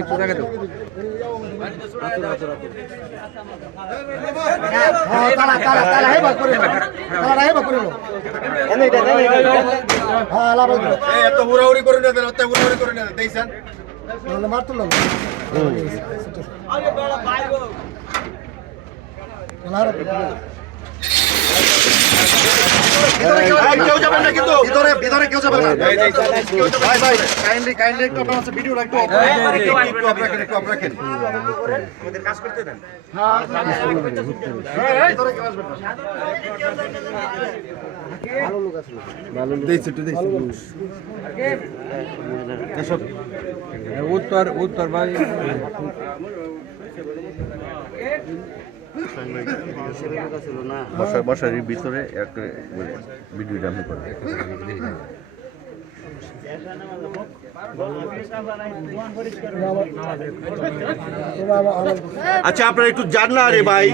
একটু জায়গা দাও। তালা তালা তালা হে বাক করে তালা হে বাক করে এনে এটা হ্যাঁ লাভ এই এত হুড়াহুড়ি করে না দেন এত হুড়াহুড়ি করে না দেইছেন মানে মার তুললাম আরে বড় ভাই গো কেউ যাবেন না কিন্তু ভিতরে কেউ যাবেন না ভাই ভাই কাইন্ডলি একটু আপনারা ভিডিও একটু অফ রাখেন আমাদের কাজ করতে দেন হ্যাঁ ভিতরে কেউ আসবেন না ভালো লোক আছে ভালো লোক দেইছে একটু দেইছে এসব উত্তর ভাই বসার ভিতরে ভিডিওটা আমি করি। আচ্ছা আপনারা একটু যান না রে ভাই।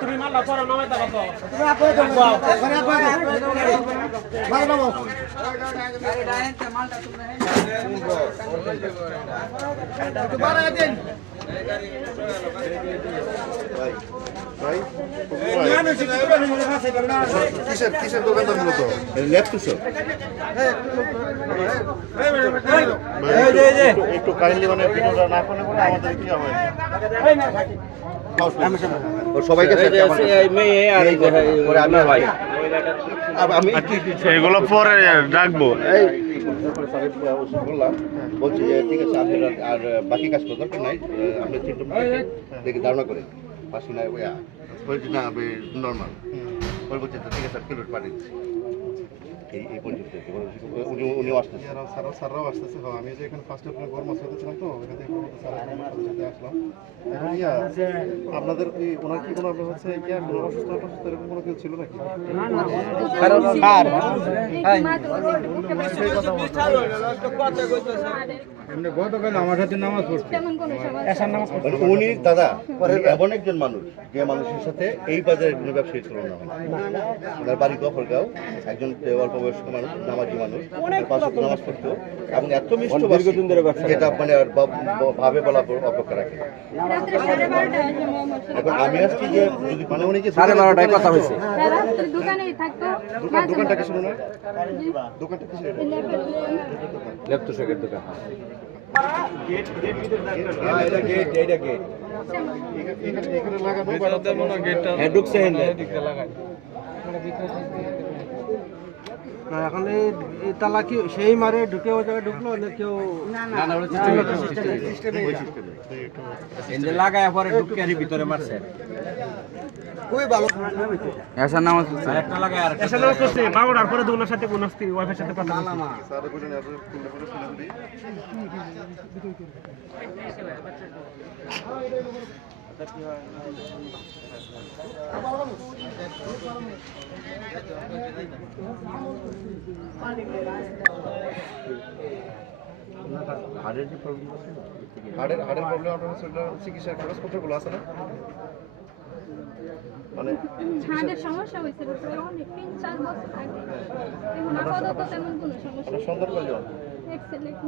তুমি মারলা পরে নামে দাও কিসের দোকানদার মূলত একটু কাইন্ডলি মানে ভিডিওটা না করলে পরে আমাদের কি হবে সবাইকে এগুলো পরে ডাকবো বললাম বলছি যে ঠিক আছে আপনি আর বাকি কাজ করার দরকার নাই আপনি চিন্তা দেখে ধারণা করে পাশে নাই বলছি না নর্মাল পরে বলছি ঠিক আছে কিলোট পাঠিয়ে দিচ্ছি এই পর্যন্ত উনিও আসতেছে স্যাররাও আসতেছে আমি যে এখানে ফার্স্ট আপনার গরম মশলাতে ছিলাম তো এখান থেকে সাথে আসলাম আপনাদের ওনার কি কোনো হচ্ছে কোনো অসুস্থ এরকম কোনো কিছু ছিল নাকি গতকাল আমার সাথে নামাজ পড়ছে উনি দাদা এমন একজন মানুষ যে মানুষের সাথে এই বাজারের কোনো ব্যবসায়ী তুলনা হয় ওনার বাড়ি গফরগাঁও একজন অল্প বয়স্ক মানুষ নামাজি মানুষ নামাজ পড়তো এবং এত মিষ্ট যেটা মানে ভাবে বলা অপেক্ষা রাখে এখন আমি আসছি যে যদি মানে উনি যে 12:30টায় কথা হয়েছে দোকানটা কিছু না দোকানটা কিছু ল্যাপটপের দোকান এখন এই তালা কি সেই মারে ঢুকে ওই জায়গায় ঢুকলো না কেউ লাগায় পরে ঢুকে ভিতরে মারছে খুবই ভালো এসার নামাজ পড়ছে একটা লাগায় আর এসে নামাজ পড়ছে বাবুরার পরে দুনার সাথে গুনাস্তি ওয়াইফের সাথে কথা বলছে স্যার বলেন এত হাড়ের যে প্রবলেম আছে হাড়ের প্রবলেম আপনার চিকিৎসার খরচপত্রগুলো আছে না মানে ছাদের সমস্যা হয়েছিল অনেক 3-4 বছর আগে এখন আপাতত তেমন কোনো সমস্যা সন্ধান করে যাওয়া এক্সেলেন্ট